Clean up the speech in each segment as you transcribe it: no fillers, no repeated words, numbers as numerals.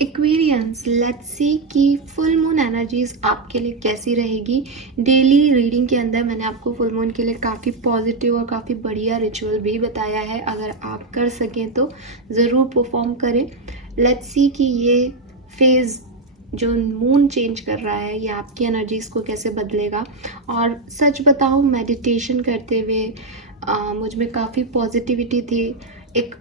Aquarians, let's see कि full moon energies आपके लिए कैसी रहेगी। डेली रीडिंग के अंदर मैंने आपको फुल मून के लिए काफ़ी पॉजिटिव और काफ़ी बढ़िया रिचुअल भी बताया है। अगर आप कर सकें तो ज़रूर परफॉर्म करें। लेट्स सी कि ये फेज़ जो मून चेंज कर रहा है ये आपकी एनर्जीज़ को कैसे बदलेगा। और सच बताऊं, मेडिटेशन करते हुए मुझ में काफ़ी पॉजिटिविटी थी। एक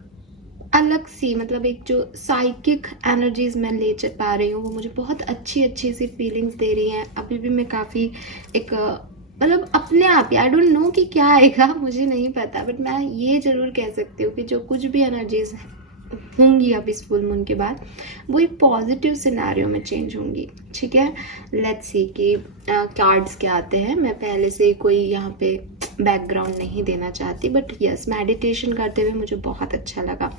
अलग सी, मतलब एक जो साइकिक एनर्जीज मैं ले पा रही हूँ वो मुझे बहुत अच्छी अच्छी सी फीलिंग्स दे रही हैं। अभी भी मैं काफ़ी एक मतलब अपने आप ही, आई डोंट नो कि क्या आएगा, मुझे नहीं पता, बट मैं ये ज़रूर कह सकती हूँ कि जो कुछ भी एनर्जीज होंगी अब इस फुल मून के बाद वो एक पॉजिटिव सिनेरियो में चेंज होंगी। ठीक है, लेट्स सी कि कार्ड्स क्या आते हैं। मैं पहले से ही कोई यहाँ पे बैकग्राउंड नहीं देना चाहती, बट यस, मेडिटेशन करते हुए मुझे बहुत अच्छा लगा।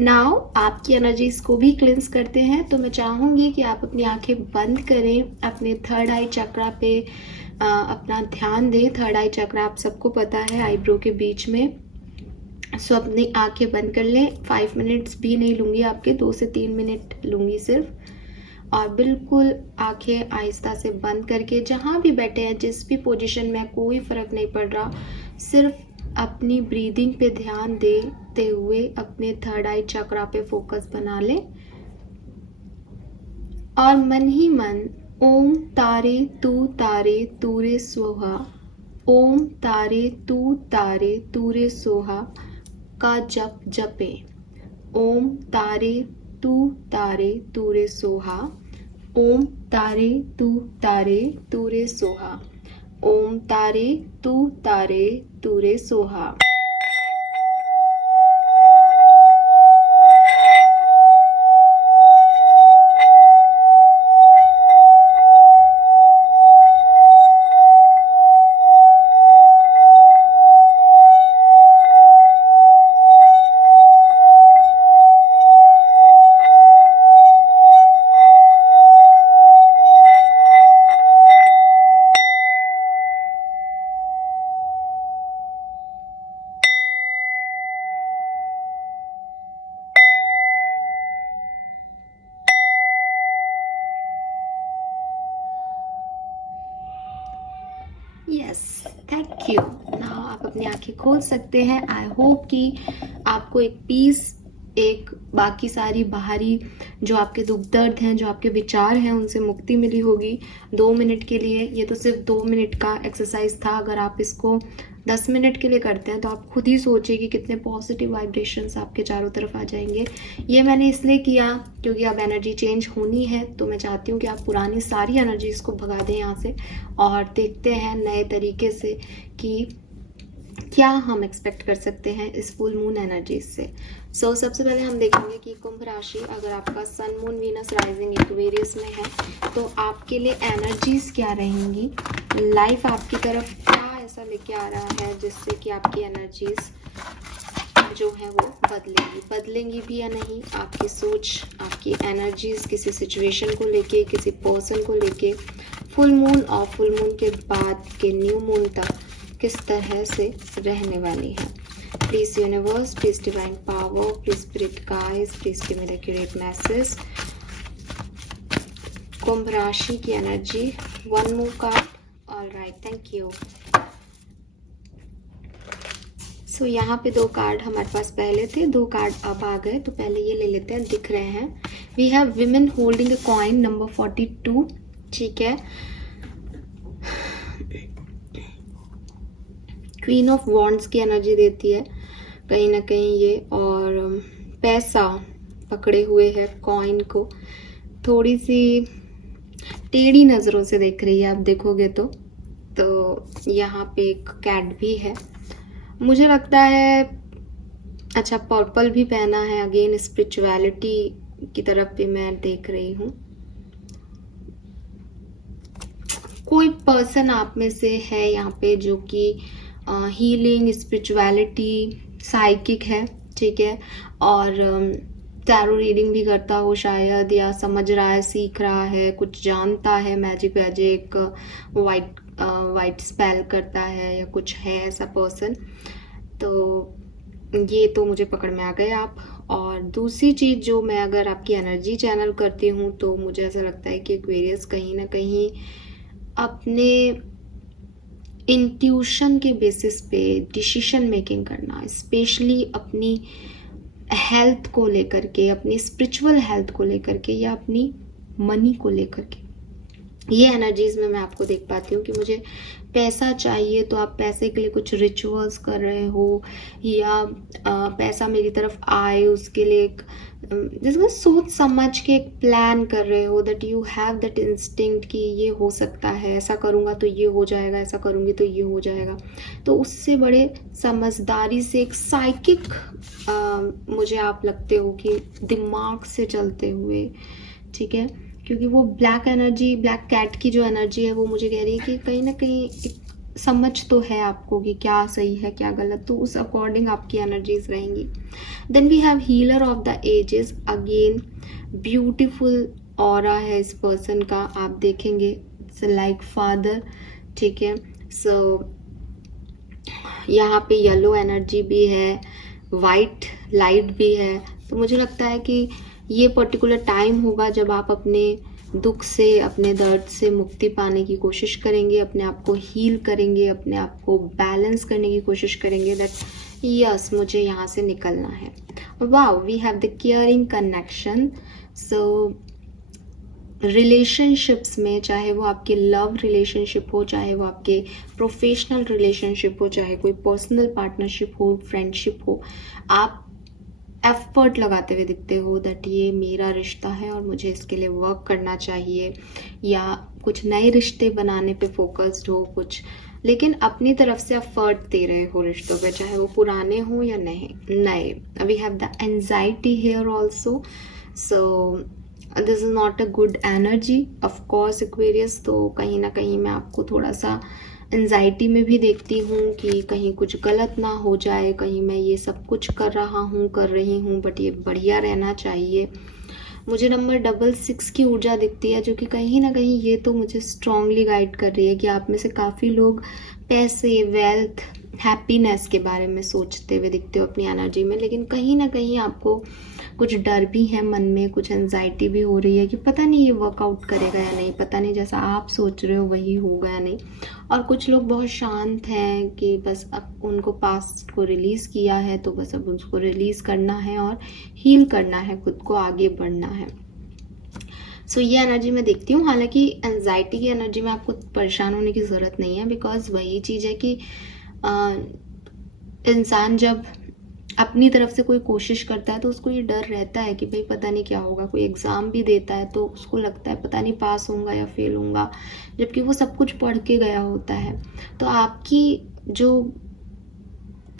नाउ आपकी एनर्जीज को भी क्लिंस करते हैं, तो मैं चाहूँगी कि आप अपनी आंखें बंद करें, अपने थर्ड आई चक्रा पे अपना ध्यान दें। थर्ड आई चक्रा आप सबको पता है, आईब्रो के बीच में। सो अपनी आंखें बंद कर लें। 5 मिनट्स भी नहीं लूँगी आपके, 2 से 3 मिनट लूँगी सिर्फ। और बिल्कुल आंखें आहिस्ता से बंद करके जहाँ भी बैठे हैं, जिस भी पोजीशन में, कोई फ़र्क नहीं पड़ रहा, सिर्फ अपनी ब्रीदिंग पे ध्यान देते हुए अपने थर्ड आई चक्रा पे फोकस बना लें। और मन ही मन ओम तारे तूरे सोहा, ओम तारे तूरे सोहा का जप जपें। ओम तारे तूरे सोहा, ओम तारे तूरे सोहा, ओम तारे तूरे Soha. Yes, thank you. Now आप अपनी आंखें खोल सकते हैं। आई होप कि आपको एक पीस, एक बाकी सारी बाहरी जो आपके दुख दर्द हैं, जो आपके विचार हैं, उनसे मुक्ति मिली होगी 2 मिनट के लिए। ये तो सिर्फ 2 मिनट का एक्सरसाइज था। अगर आप इसको 10 मिनट के लिए करते हैं तो आप खुद ही सोचिए कि कितने पॉजिटिव वाइब्रेशंस आपके चारों तरफ आ जाएंगे। ये मैंने इसलिए किया क्योंकि अब एनर्जी चेंज होनी है, तो मैं चाहती हूँ कि आप पुरानी सारी एनर्जीज को भगा दें यहाँ से और देखते हैं नए तरीके से कि क्या हम एक्सपेक्ट कर सकते हैं इस फुल मून एनर्जीज से। सो सबसे पहले हम देखेंगे कि कुंभ राशि, अगर आपका sun moon Venus rising Aquarius में है तो आपके लिए एनर्जीज क्या रहेंगी। लाइफ आपकी तरफ क्या ऐसा लेके आ रहा है जिससे कि आपकी एनर्जीज जो है वो बदलेंगी भी या नहीं। आपकी सोच, आपकी एनर्जीज किसी सिचुएशन को लेके, किसी पर्सन को लेके, फुल मून और फुल मून के बाद के न्यू मून तक किस तरह से रहने वाली है। Please universe, please divine power, please spirit guides, please give me the accurate message. कुंभ राशि की energy, 1 move card. Alright, thank you. So यहाँ पे 2 कार्ड हमारे पास पहले थे, 2 कार्ड अब आ गए, तो पहले ये ले लेते हैं, दिख रहे हैं। We have women holding a coin number 42। ठीक है, क्वीन ऑफ वॉन्ड्स की एनर्जी देती है कहीं ना कहीं ये, और पैसा पकड़े हुए है कॉइन को, थोड़ी सी टेढ़ी नज़रों से देख रही है, आप देखोगे तो यहाँ पे एक कैट भी है, मुझे लगता है। अच्छा, पर्पल भी पहना है, अगेन स्पिरिचुअलिटी की तरफ भी मैं देख रही हूँ। कोई पर्सन आप में से है यहाँ पे जो कि हीलिंग, स्पिरिचुअलिटी, साइकिक है, ठीक है, और टैरो रीडिंग भी करता हो शायद, या समझ रहा है, सीख रहा है, कुछ जानता है, मैजिक वैजिक, वाइट स्पेल करता है, या कुछ है ऐसा पर्सन। तो ये तो मुझे पकड़ में आ गए आप। और दूसरी चीज़ जो मैं अगर आपकी एनर्जी चैनल करती हूँ तो मुझे ऐसा लगता है कि एक्वेरियस कहीं ना कहीं अपने इंट्यूशन के बेसिस पे डिसीजन मेकिंग करना, स्पेशली अपनी हेल्थ को लेकर के, अपनी स्पिरिचुअल हेल्थ को लेकर के या अपनी मनी को लेकर के, ये एनर्जीज में मैं आपको देख पाती हूँ कि मुझे पैसा चाहिए तो आप पैसे के लिए कुछ रिचुअल्स कर रहे हो या पैसा मेरी तरफ आए उसके लिए एक जिसमें सोच समझ के एक प्लान कर रहे हो, that you have that instinct कि ये हो सकता है, ऐसा करूँगा तो ये हो जाएगा, ऐसा करूँगी तो ये हो जाएगा। तो उससे बड़े समझदारी से एक साइकिक मुझे आप लगते हो कि दिमाग से चलते हुए, ठीक है, क्योंकि वो ब्लैक एनर्जी, ब्लैक कैट की जो एनर्जी है वो मुझे कह रही है कि कहीं ना कहीं एक समझ तो है आपको कि क्या सही है क्या गलत, तो उस अकॉर्डिंग आपकी एनर्जीज रहेंगी। Then we have healer of the ages, again beautiful aura है इस पर्सन का, आप देखेंगे इट्स लाइक फादर, ठीक है। सो यहाँ पे येलो एनर्जी भी है, वाइट लाइट भी है, तो मुझे लगता है कि ये पर्टिकुलर टाइम होगा जब आप अपने दुख से, अपने दर्द से मुक्ति पाने की कोशिश करेंगे, अपने आप को हील करेंगे, अपने आप को बैलेंस करने की कोशिश करेंगे, दैट यस मुझे यहाँ से निकलना है। Wow, we have the caring connection. So relationships में, चाहे वो आपके लव रिलेशनशिप हो, चाहे वो आपके प्रोफेशनल रिलेशनशिप हो, चाहे कोई पर्सनल पार्टनरशिप हो, फ्रेंडशिप हो, आप एफर्ट लगाते हुए दिखते हो दैट ये मेरा रिश्ता है और मुझे इसके लिए वर्क करना चाहिए, या कुछ नए रिश्ते बनाने पे फोकस्ड हो कुछ, लेकिन अपनी तरफ से एफर्ट दे रहे हो रिश्तों पे, चाहे वो पुराने हो या नए। We have the anxiety here also, so this is not a good energy of course Aquarius. तो कहीं ना कहीं मैं आपको थोड़ा सा एंजाइटी में भी देखती हूँ कि कहीं कुछ गलत ना हो जाए, कहीं मैं ये सब कुछ कर रहा हूँ, कर रही हूँ, बट ये बढ़िया रहना चाहिए। मुझे नंबर 66 की ऊर्जा दिखती है, जो कि कहीं ना कहीं ये तो मुझे स्ट्रांगली गाइड कर रही है कि आप में से काफ़ी लोग पैसे, वेल्थ, हैप्पीनेस के बारे में सोचते हुए दिखते हो अपनी एनर्जी में, लेकिन कहीं ना कहीं आपको कुछ डर भी है मन में, कुछ एंजाइटी भी हो रही है कि पता नहीं ये वर्कआउट करेगा या नहीं, पता नहीं जैसा आप सोच रहे हो वही होगा या नहीं। और कुछ लोग बहुत शांत हैं कि बस अब उनको पास्ट को रिलीज़ किया है तो बस अब उसको रिलीज़ करना है और हील करना है, खुद को आगे बढ़ना है। सो ये एनर्जी मैं देखती हूँ। हालांकि एंजाइटी की एनर्जी में आपको परेशान होने की ज़रूरत नहीं है, बिकॉज वही चीज़ है कि इंसान जब अपनी तरफ से कोई कोशिश करता है तो उसको ये डर रहता है कि भाई पता नहीं क्या होगा। कोई एग्ज़ाम भी देता है तो उसको लगता है पता नहीं पास होऊंगा या फेल होऊंगा, जबकि वो सब कुछ पढ़ के गया होता है। तो आपकी जो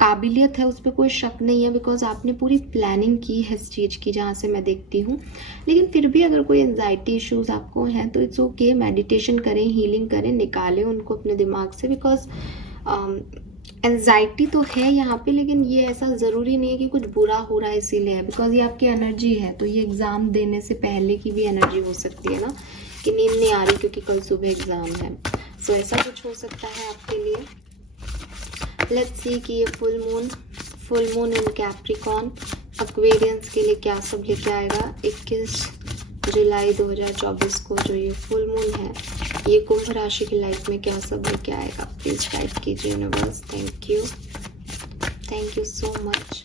काबिलियत है उस पर कोई शक नहीं है, बिकॉज आपने पूरी प्लानिंग की है इस चीज़ की, जहाँ से मैं देखती हूँ। लेकिन फिर भी अगर कोई एंजाइटी इश्यूज आपको हैं तो इट्स ओके, मेडिटेशन करें, हीलिंग करें, निकालें उनको अपने दिमाग से, बिकॉज एंजाइटी तो है यहाँ पे, लेकिन ये ऐसा ज़रूरी नहीं है कि कुछ बुरा हो रहा है इसीलिए है, बिकॉज ये आपकी एनर्जी है। तो ये एग्ज़ाम देने से पहले की भी एनर्जी हो सकती है ना, कि नींद नहीं आ रही क्योंकि कल सुबह एग्ज़ाम है। सो ऐसा कुछ हो सकता है आपके लिए। लेट्स सी कि ये full moon in Capricorn Aquarians के लिए क्या सब लेके आएगा 21 जुलाई 2024 को जो ये फुल मून है, ये कुंभ राशि की लाइफ में क्या सब लेके आएगा। प्लीज गाइड कीजिए universe. Thank you so much.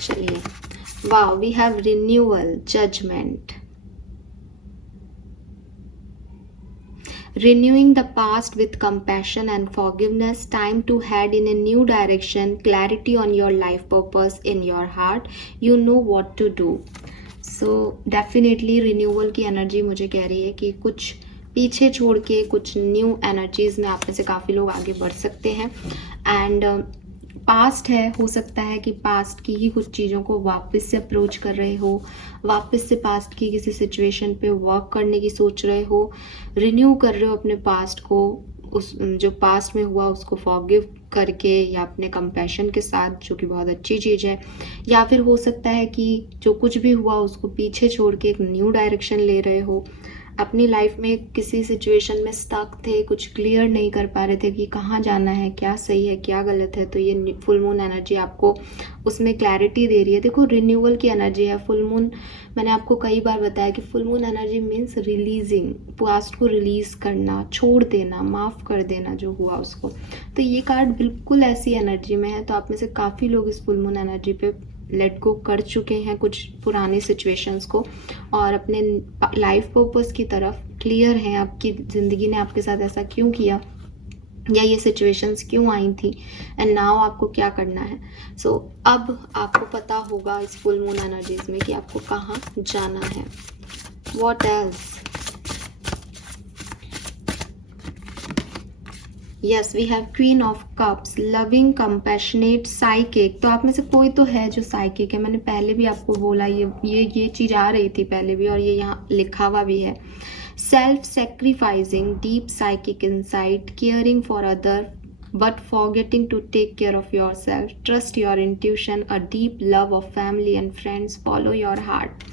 चलिए, wow, we have renewal, judgement, renewing the past with compassion and forgiveness, time to head in a new direction, clarity on your life purpose in your heart, you know what to do. So definitely renewal की energy मुझे कह रही है कि कुछ पीछे छोड़ के कुछ न्यू एनर्जीज में आप में से काफ़ी लोग आगे बढ़ सकते हैं। एंड पास्ट है, हो सकता है कि पास्ट की ही कुछ चीज़ों को वापस से अप्रोच कर रहे हो, वापस से पास्ट की किसी सिचुएशन पे वर्क करने की सोच रहे हो, रिन्यू कर रहे हो अपने पास्ट को, उस जो पास्ट में हुआ उसको फॉरगिव करके या अपने कंपैशन के साथ, जो कि बहुत अच्छी चीज़ है। या फिर हो सकता है कि जो कुछ भी हुआ उसको पीछे छोड़ के एक न्यू डायरेक्शन ले रहे हो। अपनी लाइफ में किसी सिचुएशन में स्टक थे, कुछ क्लियर नहीं कर पा रहे थे कि कहाँ जाना है, क्या सही है क्या गलत है, तो ये फुल मून एनर्जी आपको उसमें क्लैरिटी दे रही है। देखो रिन्यूअल की एनर्जी है फुल मून। मैंने आपको कई बार बताया कि full moon energy means releasing, past को रिलीज करना, छोड़ देना, माफ़ कर देना जो हुआ उसको। तो ये कार्ड बिल्कुल ऐसी एनर्जी में है। तो आप में से काफ़ी लोग इस फुल मून एनर्जी पे लेट गो कर चुके हैं कुछ पुरानी सिचुएशंस को और अपने लाइफ पर्पस की तरफ क्लियर हैं। आपकी ज़िंदगी ने आपके साथ ऐसा क्यों किया या ये सिचुएशंस क्यों आई थी, एंड नाउ आपको क्या करना है। सो अब आपको पता होगा इस फुल मून एनर्जीज में कि आपको कहाँ जाना है। What else? Yes, we have queen of cups, loving, compassionate, psychic. तो आप में से कोई तो है जो साइकिक है। मैंने पहले भी आपको बोला, ये चीज़ आ रही थी पहले भी और ये यहाँ लिखा हुआ भी है। Self sacrificing, deep psychic insight, caring for other but forgetting to take care of yourself, trust your intuition, a deep love of family and friends, follow your heart.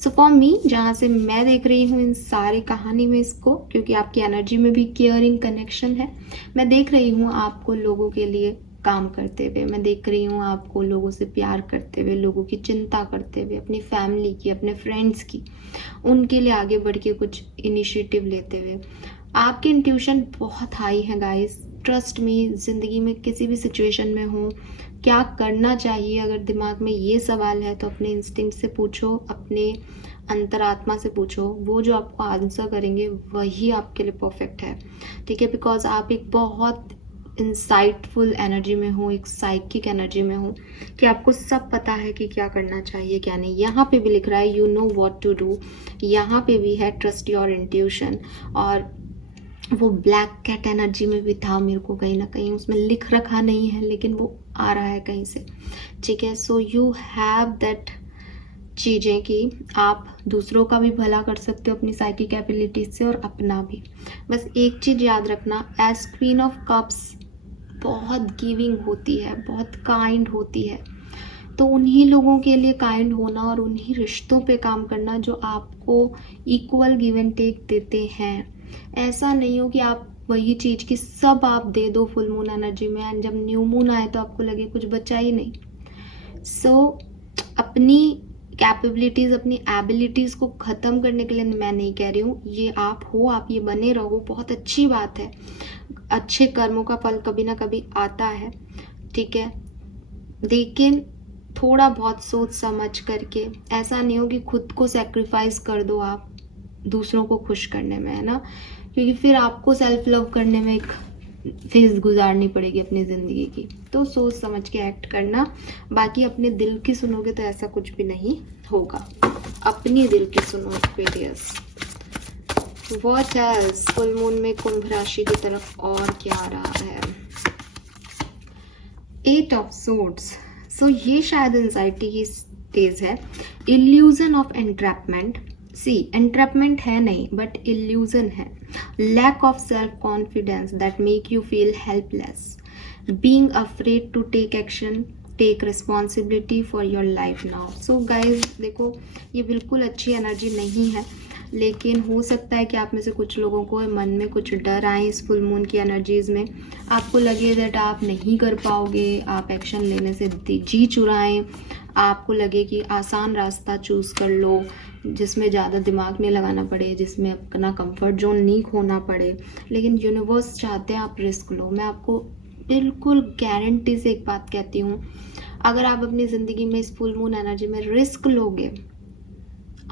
So for me, जहाँ से मैं देख रही हूँ इन सारी कहानी में इसको, क्योंकि आपकी एनर्जी में भी केयरिंग कनेक्शन है, मैं देख रही हूँ आपको लोगों के लिए काम करते हुए, मैं देख रही हूँ आपको लोगों से प्यार करते हुए, लोगों की चिंता करते हुए, अपनी फैमिली की, अपने फ्रेंड्स की, उनके लिए आगे बढ़ के कुछ इनिशिएटिव लेते हुए। आपकी इंट्यूशन बहुत हाई है गाइस, ट्रस्ट में। ज़िंदगी में किसी भी सिचुएशन में हो, क्या करना चाहिए, अगर दिमाग में ये सवाल है तो अपने इंस्टिंक्ट से पूछो, अपने अंतरात्मा से पूछो, वो जो आपको आंसर करेंगे वही आपके लिए परफेक्ट है, ठीक है। बिकॉज आप एक बहुत इंसाइटफुल एनर्जी में हो, एक साइकिक एनर्जी में हो कि आपको सब पता है कि क्या करना चाहिए क्या नहीं। यहाँ पे भी लिख रहा है you know what to do, यहाँ पे भी है ट्रस्ट योर इंट्यूशन, और वो ब्लैक कैट एनर्जी में भी था मेरे को कहीं ना कहीं, उसमें लिख रखा नहीं है लेकिन वो आ रहा है कहीं से, ठीक है। सो यू हैव दैट चीज़ें कि आप दूसरों का भी भला कर सकते हो अपनी साइकिक एबिलिटीज से और अपना भी। बस एक चीज़ याद रखना, एज क्वीन ऑफ कप्स बहुत गिविंग होती है, बहुत काइंड होती है, तो उन्हीं लोगों के लिए काइंड होना और उन्हीं रिश्तों पे काम करना जो आपको इक्वल गिव एंड टेक देते हैं। ऐसा नहीं हो कि आप वही चीज़ की सब आप दे दो फुल मून एनर्जी में, एंड जब न्यू मून आए तो आपको लगे कुछ बचा ही नहीं। सो अपनी कैपेबिलिटीज़, अपनी एबिलिटीज़ को ख़त्म करने के लिए मैं नहीं कह रही हूँ, ये आप हो, आप ये बने रहो, बहुत अच्छी बात है। अच्छे कर्मों का फल कभी ना कभी आता है, ठीक है, लेकिन थोड़ा बहुत सोच समझ करके। ऐसा नहीं हो कि खुद को सेक्रीफाइस कर दो आप दूसरों को खुश करने में, है ना, क्योंकि फिर आपको सेल्फ लव करने में एक फेज गुजारनी पड़ेगी अपनी ज़िंदगी की। तो सोच समझ के एक्ट करना, बाकी अपने दिल की सुनोगे तो ऐसा कुछ भी नहीं होगा। अपनी दिल की सुनो Aquarius. What else? Full moon में कुंभ राशि की तरफ और क्या आ रहा है? 8 ऑफ सोर्ड्स। सो ये शायद एंजाइटी की स्टेज है। Illusion of entrapment, see entrapment है नहीं बट इल्यूजन है। Lack of self confidence that make you feel helpless, being afraid to take action, take responsibility for your life now. So guys देखो, ये बिल्कुल अच्छी energy नहीं है, लेकिन हो सकता है कि आप में से कुछ लोगों को मन में कुछ डर आए इस फुल मून की एनर्जीज में। आपको लगे दैट आप नहीं कर पाओगे, आप एक्शन लेने से जी चुराएं, आपको लगे कि आसान रास्ता चूज़ कर लो जिसमें ज़्यादा दिमाग नहीं लगाना पड़े, जिसमें अपना कंफर्ट जोन नहीं खोना पड़े, लेकिन यूनिवर्स चाहते हैं आप रिस्क लो। मैं आपको बिल्कुल गारंटी से एक बात कहती हूँ, अगर आप अपनी ज़िंदगी में इस फुल मून एनर्जी में रिस्क लोगे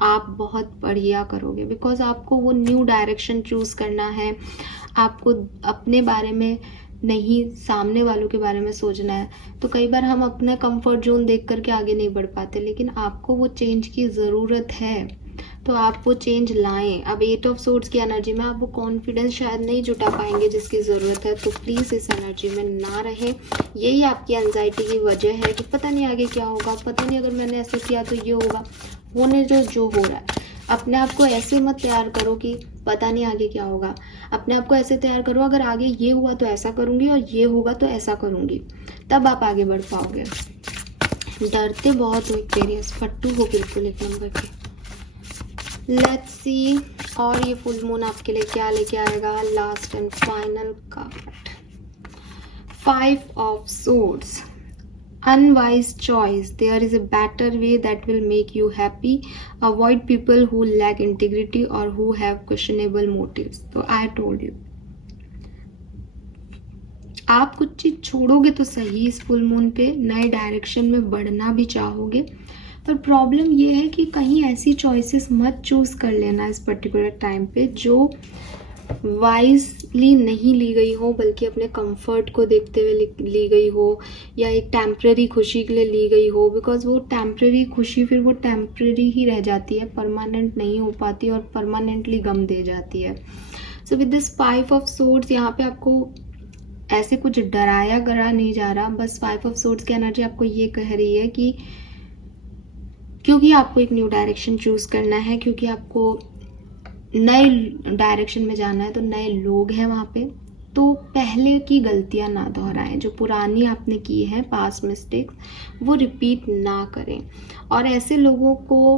आप बहुत बढ़िया करोगे, बिकॉज आपको वो न्यू डायरेक्शन चूज़ करना है, आपको अपने बारे में नहीं सामने वालों के बारे में सोचना है। तो कई बार हम अपना कंफर्ट जोन देख करके आगे नहीं बढ़ पाते, लेकिन आपको वो चेंज की ज़रूरत है, तो आप वो चेंज लाएं। अब 8 ऑफ सोर्ड्स की एनर्जी में आप वो कॉन्फिडेंस शायद नहीं जुटा पाएंगे जिसकी ज़रूरत है, तो प्लीज़ इस एनर्जी में ना रहें। यही आपकी एंजाइटी की वजह है कि पता नहीं आगे क्या होगा, पता नहीं अगर मैंने ऐसे किया तो ये होगा, होने जो हो रहा है। अपने आप को ऐसे मत तैयार करो कि पता नहीं आगे क्या होगा। अपने आप को ऐसे तैयार करो, अगर आगे ये हुआ तो ऐसा करूँगी और ये होगा तो ऐसा करूँगी, तब आप आगे बढ़ पाओगे। डरते बहुत हो एक्वेरियस, फट्टू हो बिल्कुल एक नंबर के। लेट्स सी और ये फुल मून आपके लिए क्या लेके आएगा। Last and final card, 5 of swords. Unwise choice. There is a better way that will make you happy. Avoid people who lack integrity or who have questionable motives. So I told you, आप कुछ चीज छोड़ोगे तो सही इस full moon पे, नए direction में बढ़ना भी चाहोगे, पर प्रॉब्लम ये है कि कहीं ऐसी चॉइसेस मत चूज कर लेना इस पर्टिकुलर टाइम पे जो वाइजली नहीं ली गई हो, बल्कि अपने कंफर्ट को देखते हुए ली गई हो, या एक टेम्प्रेरी खुशी के लिए ली गई हो। बिकॉज वो टेम्प्रेरी खुशी फिर वो टेम्प्रेरी ही रह जाती है, परमानेंट नहीं हो पाती और परमानेंटली गम दे जाती है। So with this 5 of swords, यहाँ पे आपको ऐसे कुछ डराया करा नहीं जा रहा, बस 5 ऑफ सोर्ड्स की एनर्जी आपको ये कह रही है कि क्योंकि आपको एक न्यू डायरेक्शन चूज करना है, क्योंकि आपको नए डायरेक्शन में जाना है, तो नए लोग हैं वहाँ पे, तो पहले की गलतियाँ ना दोहराएं, जो पुरानी आपने की है पास्ट मिस्टेक्स वो रिपीट ना करें, और ऐसे लोगों को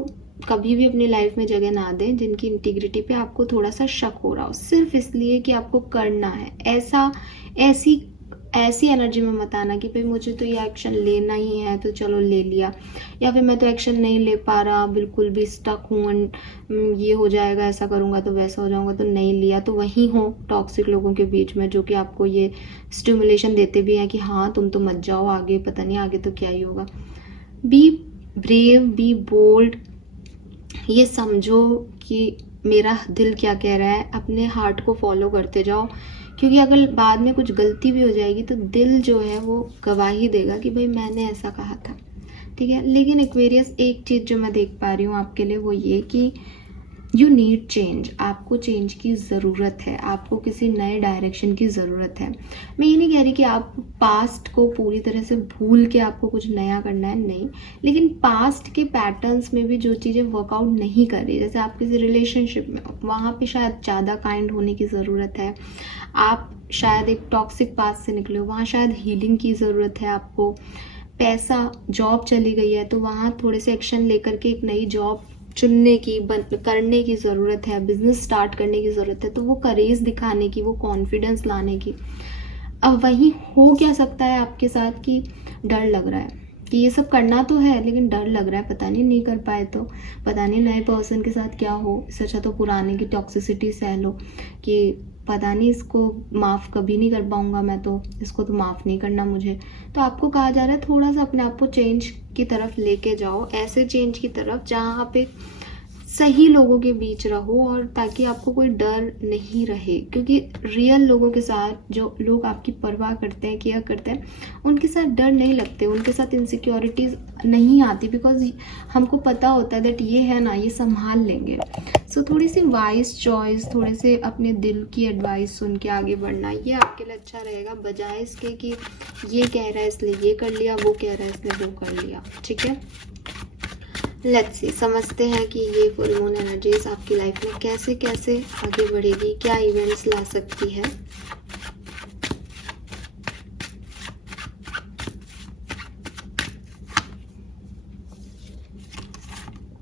कभी भी अपनी लाइफ में जगह ना दें जिनकी इंटीग्रिटी पे आपको थोड़ा सा शक हो रहा हो, सिर्फ इसलिए कि आपको करना है। ऐसी एनर्जी में मत आना कि भाई मुझे तो ये एक्शन लेना ही है तो चलो ले लिया, या फिर मैं तो एक्शन नहीं ले पा रहा, बिल्कुल भी स्टक हूँ, ये हो जाएगा, ऐसा करूँगा तो वैसा हो जाऊँगा, तो नहीं लिया। तो वहीं हो टॉक्सिक लोगों के बीच में जो कि आपको ये स्टिमुलेशन देते भी हैं कि हाँ तुम तो मत जाओ आगे, पता नहीं आगे तो क्या ही होगा। बी ब्रेव, बी बोल्ड, ये समझो कि मेरा दिल क्या कह रहा है, अपने हार्ट को फॉलो करते जाओ, क्योंकि अगर बाद में कुछ गलती भी हो जाएगी तो दिल जो है वो गवाही देगा कि भाई मैंने ऐसा कहा था, ठीक है। लेकिन एक्वेरियस, एक चीज़ जो मैं देख पा रही हूँ आपके लिए वो ये कि यू नीड चेंज, आपको चेंज की ज़रूरत है, आपको किसी नए डायरेक्शन की ज़रूरत है। मैं ये नहीं कह रही कि आप पास्ट को पूरी तरह से भूल के आपको कुछ नया करना है, नहीं, लेकिन पास्ट के पैटर्न्स में भी जो चीज़ें वर्कआउट नहीं कर रही, जैसे आप किसी रिलेशनशिप में हो, वहाँ पे शायद ज़्यादा काइंड होने की ज़रूरत है। आप शायद एक टॉक्सिक पास्ट से निकले हो, वहाँ शायद हीलिंग की ज़रूरत है आपको। पैसा, जॉब चली गई है तो वहाँ थोड़े से एक्शन लेकर के एक नई जॉब चुनने की, करने की ज़रूरत है, बिजनेस स्टार्ट करने की ज़रूरत है, तो वो करेज दिखाने की, वो कॉन्फिडेंस लाने की। अब वहीं हो क्या सकता है आपके साथ कि डर लग रहा है कि ये सब करना तो है लेकिन डर लग रहा है, पता नहीं कर पाए तो, पता नहीं नए पर्सन के साथ क्या हो, इससे अच्छा तो पुराने की टॉक्सिसिटी सह लो कि पता नहीं इसको माफ़ कभी नहीं कर पाऊँगा मैं, तो इसको तो माफ़ नहीं करना मुझे। तो आपको कहा जा रहा है थोड़ा सा अपने आप को चेंज की तरफ लेके जाओ, ऐसे चेंज की तरफ जहाँ पे सही लोगों के बीच रहो, और ताकि आपको कोई डर नहीं रहे, क्योंकि रियल लोगों के साथ, जो लोग आपकी परवाह करते हैं, केयर करते हैं, उनके साथ डर नहीं लगते, उनके साथ इनसिक्योरिटीज़ नहीं आती, बिकॉज हमको पता होता है दैट ये है ना, ये संभाल लेंगे। सो थोड़ी सी वाइज चॉइस, थोड़े से अपने दिल की एडवाइस सुन के आगे बढ़ना, ये आपके लिए अच्छा रहेगा, बजाय इसके कि ये कह रहा है इसलिए ये कर लिया, वो कह रहा है इसलिए वो कर लिया, ठीक है। लेट्स सी, समझते हैं कि ये फुल मून एनर्जीज आपकी लाइफ में कैसे कैसे आगे बढ़ेगी, क्या इवेंट्स ला सकती है।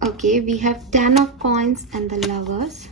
Okay, we have 10 of coins and the lovers.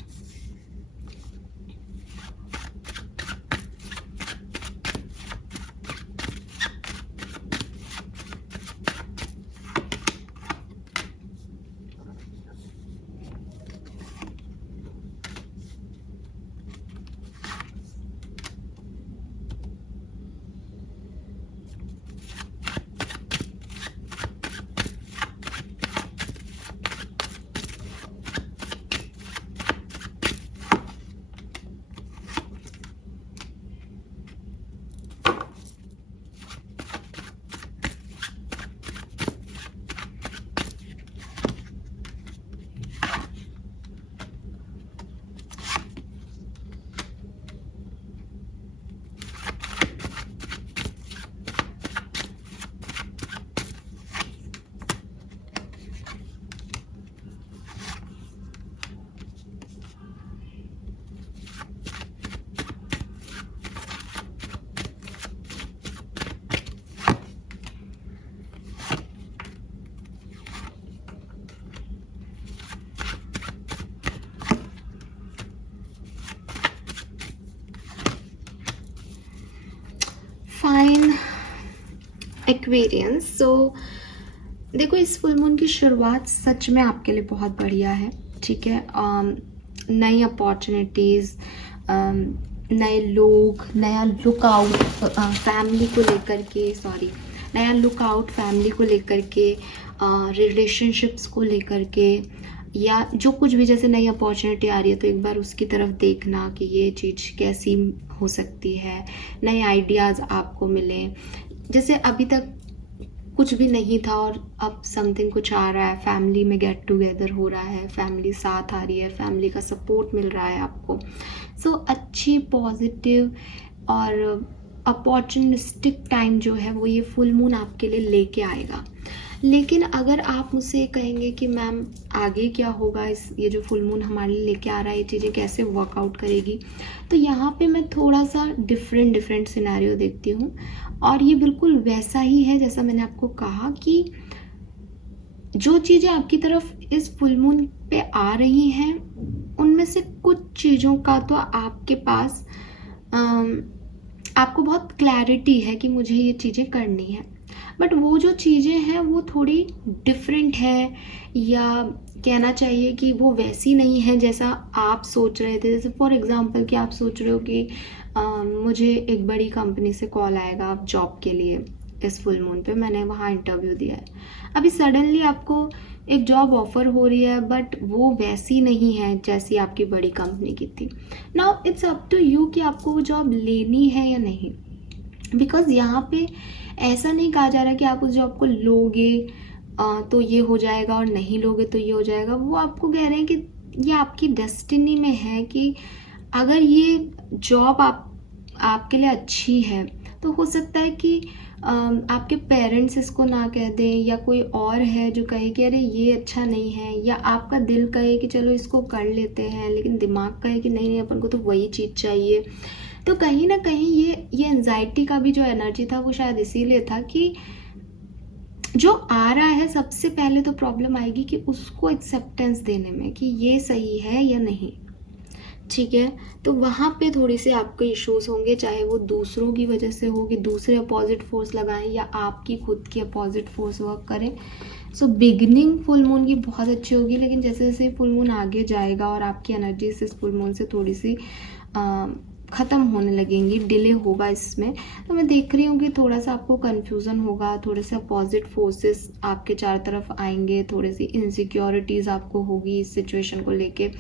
Fine Aquarians. So देखो, इस फुल मून की शुरुआत सच में आपके लिए बहुत बढ़िया है, ठीक है। नई अपॉर्चुनिटीज़, नए लोग, नया लुकआउट फैमिली को लेकर के, सॉरी, नया लुकआउट फैमिली को लेकर के, रिलेशनशिप्स को लेकर के, या जो कुछ भी जैसे नई अपॉर्चुनिटी आ रही है तो एक बार उसकी तरफ देखना कि ये चीज़ कैसी हो सकती है, नए आइडियाज़ आपको मिले। जैसे अभी तक कुछ भी नहीं था और अब समथिंग कुछ आ रहा है, फैमिली में गेट टुगेदर हो रहा है, फैमिली साथ आ रही है, फैमिली का सपोर्ट मिल रहा है आपको। सो अच्छी पॉजिटिव और अपॉर्चुनिस्टिक टाइम जो है वो ये फुल मून आपके लिए लेके आएगा। लेकिन अगर आप मुझसे कहेंगे कि मैम आगे क्या होगा, इस ये जो फुल मून हमारे लिए लेके आ रहा है, ये चीज़ें कैसे वर्कआउट करेगी, तो यहाँ पे मैं थोड़ा सा डिफरेंट सिनेरियो देखती हूँ। और ये बिल्कुल वैसा ही है जैसा मैंने आपको कहा कि जो चीज़ें आपकी तरफ इस फुल मून पे आ रही हैं उनमें से कुछ चीज़ों का तो आपके पास आपको बहुत क्लैरिटी है कि मुझे ये चीज़ें करनी है, बट वो जो चीज़ें हैं वो थोड़ी डिफरेंट है, या कहना चाहिए कि वो वैसी नहीं है जैसा आप सोच रहे थे। जैसे फॉर एग्जांपल कि आप सोच रहे हो कि मुझे एक बड़ी कंपनी से कॉल आएगा जॉब के लिए इस फुल मून पे, मैंने वहाँ इंटरव्यू दिया है, अभी सडनली आपको एक जॉब ऑफर हो रही है बट वो वैसी नहीं है जैसी आपकी बड़ी कंपनी की थी। Now it's up to you कि आपको वो जॉब लेनी है या नहीं, बिकॉज यहाँ पे ऐसा नहीं कहा जा रहा कि आप उस जॉब को लोगे तो ये हो जाएगा और नहीं लोगे तो ये हो जाएगा। वो आपको कह रहे हैं कि ये आपकी डेस्टिनी में है कि अगर ये जॉब आपके लिए अच्छी है तो हो सकता है कि आपके पेरेंट्स इसको ना कह दें, या कोई और है जो कहे कि अरे ये अच्छा नहीं है, या आपका दिल कहे कि चलो इसको कर लेते हैं लेकिन दिमाग कहे कि नहीं नहीं अपन को तो वही चीज़ चाहिए। तो कहीं ना कहीं ये एंजाइटी का भी जो एनर्जी था वो शायद इसीलिए था कि जो आ रहा है सबसे पहले तो प्रॉब्लम आएगी कि उसको एक्सेप्टेंस देने में कि ये सही है या नहीं, ठीक है। तो वहाँ पे थोड़ी सी आपके इश्यूज होंगे, चाहे वो दूसरों की वजह से हो कि दूसरे अपोजिट फोर्स लगाएं या आपकी खुद की अपोजिट फोर्स वर्क करें। सो बिगनिंग फुल मून की बहुत अच्छी होगी, लेकिन जैसे जैसे फुल मून आगे जाएगा और आपकी एनर्जी इस फुल मून से थोड़ी सी ख़त्म होने लगेंगी, डिले होगा इसमें, तो मैं देख रही हूँ कि थोड़ा सा आपको कन्फ्यूज़न होगा, थोड़े से अपोजिट फोर्सेस आपके चारों तरफ आएंगे, थोड़ी सी इनसिक्योरिटीज़ आपको होगी इस सिचुएशन को लेके।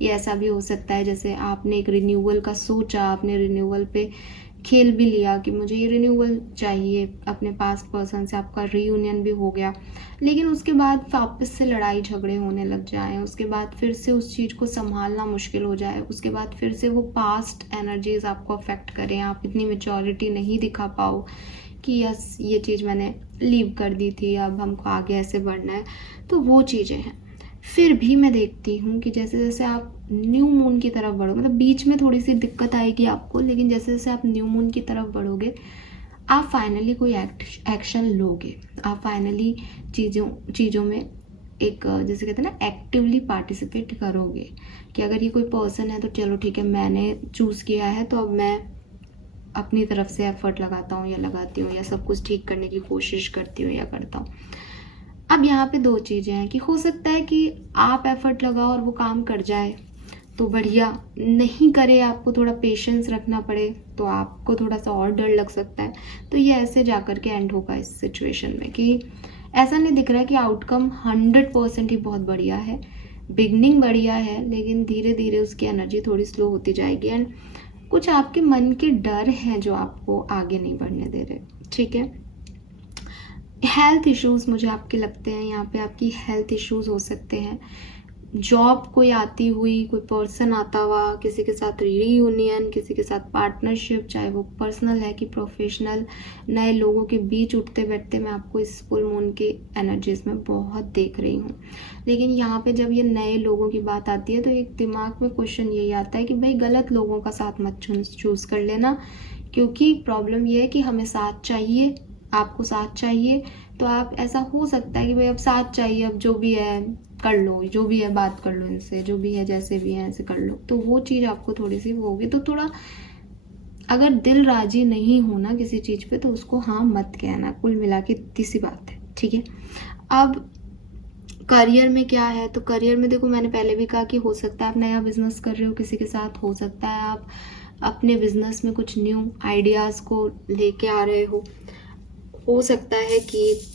ये ऐसा भी हो सकता है जैसे आपने एक रिन्यूअल का सोचा, आपने रिन्यूअल पे खेल भी लिया कि मुझे ये रिन्यूअल चाहिए, अपने पास्ट पर्सन से आपका रीयूनियन भी हो गया, लेकिन उसके बाद वापस से लड़ाई झगड़े होने लग जाएं, उसके बाद फिर से उस चीज़ को संभालना मुश्किल हो जाए, उसके बाद फिर से वो पास्ट एनर्जीज आपको अफेक्ट करें, आप इतनी मेच्योरिटी नहीं दिखा पाओ कि यस ये चीज़ मैंने लीव कर दी थी, अब हमको आगे ऐसे बढ़ना है। तो वो चीज़ें हैं। फिर भी मैं देखती हूँ कि जैसे जैसे आप न्यू मून की तरफ बढ़ो, मतलब बीच में थोड़ी सी दिक्कत आएगी आपको, लेकिन जैसे जैसे आप न्यू मून की तरफ बढ़ोगे आप फाइनली कोई एक्शन लोगे, आप फाइनली चीज़ों में एक जैसे कहते हैं ना एक्टिवली पार्टिसिपेट करोगे कि अगर ये कोई पर्सन है तो चलो ठीक है मैंने चूज़ किया है तो अब मैं अपनी तरफ से एफर्ट लगाता हूँ या लगाती हूँ, या सब कुछ ठीक करने की कोशिश करती हूँ या करता हूँ। अब यहाँ पे दो चीज़ें हैं कि हो सकता है कि आप एफर्ट लगाओ और वो काम कर जाए तो बढ़िया, नहीं करे आपको थोड़ा पेशेंस रखना पड़े तो आपको थोड़ा सा और डर लग सकता है। तो ये ऐसे जा कर के एंड होगा इस सिचुएशन में कि ऐसा नहीं दिख रहा कि आउटकम 100% ही बहुत बढ़िया है, बिगनिंग बढ़िया है, लेकिन धीरे धीरे उसकी एनर्जी थोड़ी स्लो होती जाएगी एंड कुछ आपके मन के डर हैं जो आपको आगे नहीं बढ़ने दे रहे, ठीक है। हेल्थ इश्यूज मुझे आपके लगते हैं, यहाँ पे आपकी हेल्थ इश्यूज हो सकते हैं। जॉब कोई आती हुई, कोई पर्सन आता हुआ, किसी के साथ रीयूनियन, किसी के साथ पार्टनरशिप, चाहे वो पर्सनल है कि प्रोफेशनल, नए लोगों के बीच उठते बैठते मैं आपको इस फुल मून के एनर्जीज में बहुत देख रही हूँ। लेकिन यहाँ पे जब ये नए लोगों की बात आती है तो एक दिमाग में क्वेश्चन यही आता है कि भाई गलत लोगों का साथ मत चूज़ कर लेना, क्योंकि प्रॉब्लम ये है कि हमें साथ चाहिए, आपको साथ चाहिए, तो आप ऐसा हो सकता है कि भाई अब साथ चाहिए, अब जो भी है कर लो, जो भी है बात कर लो इनसे, जो भी है जैसे भी है ऐसे कर लो, तो वो चीज़ आपको थोड़ी सी वो होगी। तो थोड़ा अगर दिल राजी नहीं होना किसी चीज़ पे तो उसको हाँ मत कहना, कुल मिला के इतनी सी बात है, ठीक है। अब करियर में क्या है, तो करियर में देखो मैंने पहले भी कहा कि हो सकता है आप नया बिजनेस कर रहे हो किसी के साथ, हो सकता है आप अपने बिजनेस में कुछ न्यू आइडियाज़ को लेके आ रहे हो सकता है कि